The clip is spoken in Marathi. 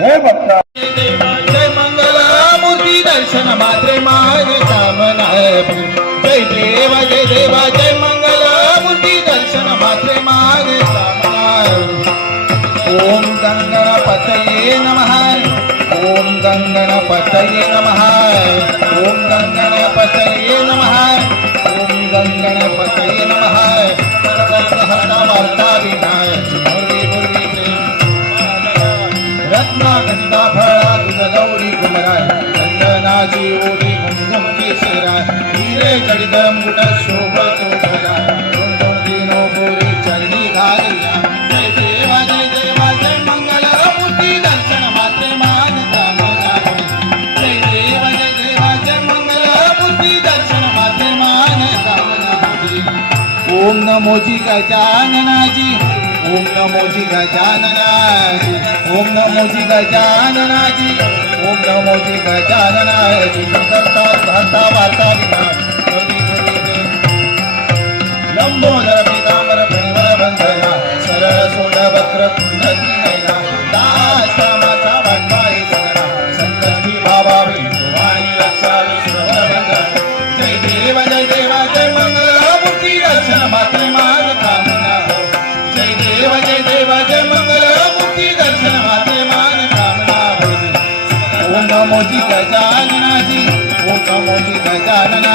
जय भक्ता जय मंगला मूर्ती दर्शन मात्रे मागे कामना जय देवा जय मंगला मूर्ती दर्शन मात्रे मागे कामना ओम गंगणपतये नमः ओम गंगणपतये नमः ओम गंगणपतये नमः ओम गंगणपतये नमः सर्वसहता वार्ता विनायक मुरली मुरली प्रेम रत्ना गंगा फळा तुझ गौरी कुमराय चंदनाची ओढी कुंकुम केशराय हिरे जडित मुकुट शोभत उभया दोन दोन दिनो बोरी चरणी घालिया जय देवा जय मंगला मूर्ती दर्शन मात्रे मान कामना जय देवा जय मंगला मूर्ती दर्शन मात्रे मान कामना ओम नमोजी गजाननाजी ओम नमोजी गजाननाजी ओम नमोजी गजाननाजी ओम नमोजी गजाननाजी करता भरता वार्ता विधान लंबोदर पीतांबर प्रणवर बंधना सरळ सोड वक्र कुंडली नयना दासामाचा वाटवाई सगळा संकटी भावावी वाणी रक्षा विश्ववर बंधन जय देवा जय मंगला मूर्ती दर्शन मात्रे मान कामना जय देवा जय मंगला मूर्ती दर्शन मात्रे मान कामना ओम नमोजी गजाननाजी ओम नमोजी गजानना